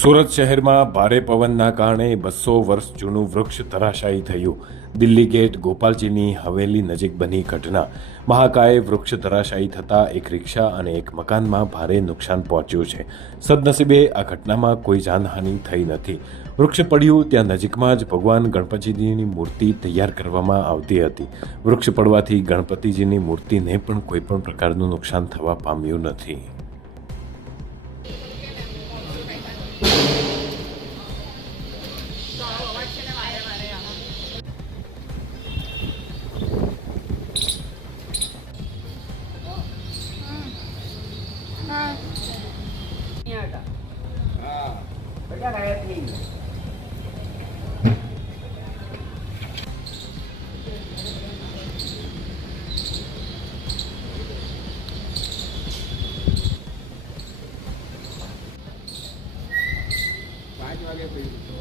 સુરત શહેરમાં ભારે પવનના કારણે બસો વર્ષ જૂનું વૃક્ષ ધરાશાયી થયું. દિલ્હી ગેટ ગોપાલજીની હવેલી નજીક બની ઘટના. મહાકાય વૃક્ષ ધરાશાયી થતાં એક રિક્ષા અને એક મકાનમાં ભારે નુકસાન પહોંચ્યું છે. સદનસીબે આ ઘટનામાં કોઈ જાનહાનિ થઈ નથી. વૃક્ષ પડ્યું ત્યાં નજીકમાં જ ભગવાન ગણપતિજીની મૂર્તિ તૈયાર કરવામાં આવતી હતી. વૃક્ષ પડવાથી ગણપતિજીની મૂર્તિને પણ કોઈપણ પ્રકારનું નુકસાન થવા પામ્યું નથી. પાંચ વાગે પડી